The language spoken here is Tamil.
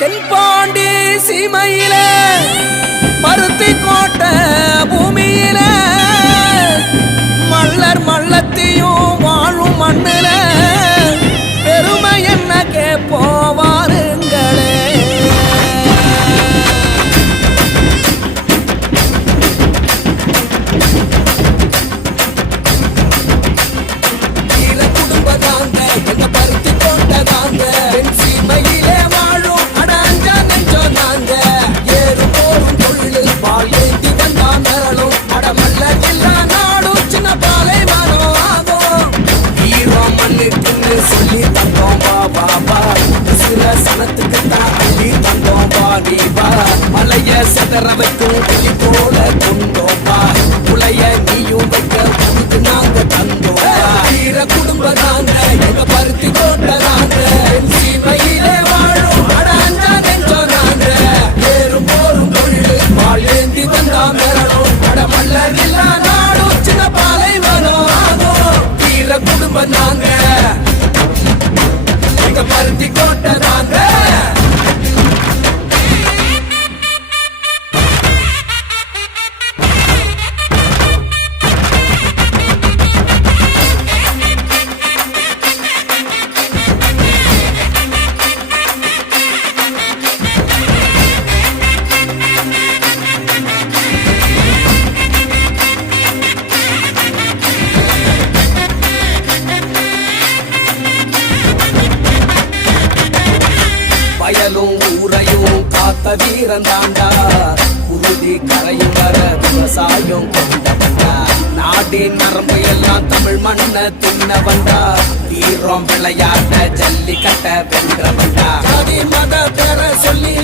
தென்பாண்டி சீமையில தந்தோம் வா. மலைய செதற வைக்கும் வெளி போல கொண்டோம் வா. புலைய நீயும் வைக்க உனக்கு நாங்க தந்தோம் வீர குடும்ப நாங்க எங்க பருத்தி தோட்ட நாங்க. என் சீமையிலே வாழும் அட அஞ்சா நாங்க. ஏறும் போரும் தொழில் வாழ் ஏந்தி வந்தா மிரளும் அட மல்லர் நாடும் சின்ன பாலை வரும் வீர குடும்ப நாங்க வயலும் ஊரையும் காத்த வீரன் தாண்டா. உறுதி கரையும் வர விவசாயம் கொண்டவன்டா நாட்டின் நரம்பு எல்லாம் தமிழ் மண்ண தின்னவன்டா. வீரம் விளையாட்ட ஜல்லிக்கட்ட வென்றவன்டா. ஜாதி மத பெற சொல்லி